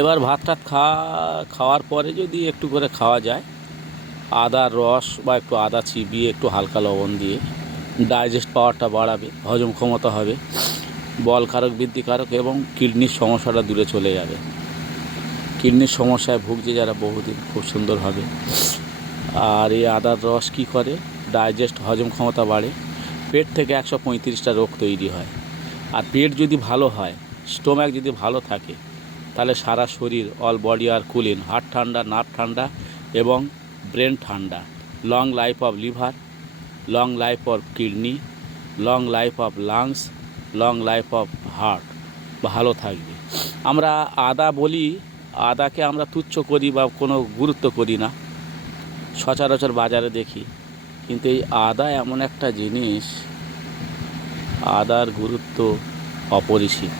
এবার ভাতটা খাওয়ার পরে যদি একটু করে খাওয়া যায়, আদার রস বা একটু আদা চিবিয়ে একটু হালকা লবণ দিয়ে, ডাইজেস্ট পাওয়ারটা বাড়াবে, হজম ক্ষমতা হবে, বলকারক বৃদ্ধিকারক এবং কিডনির সমস্যাটা দূরে চলে যাবে। কিডনির সমস্যায় ভুগছে যারা বহুদিন, খুব সুন্দর হবে। আর এই আদার রস কী করে, ডাইজেস্ট, হজম ক্ষমতা বাড়ে, পেট থেকে 135টা রোগ তৈরি হয়। আর পেট যদি ভালো হয়, স্টোম্যাক যদি ভালো থাকে, তাহলে সারা শরীর, অল বডি আর কুলিন, হার্ট ঠান্ডা, নার্ভ ঠান্ডা এবং ব্রেন ঠান্ডা। Long life of liver, long life of kidney, long life of lungs, long life of heart ভালো থাকবে। আমরা আদা বলি, আদাকে আমরা তুচ্ছ করি বা কোনো গুরুত্ব করি না, সচরাচর বাজারে দেখি, কিন্তু এই আদা এমন একটা জিনিস, আদার গুরুত্ব অপরিসীম।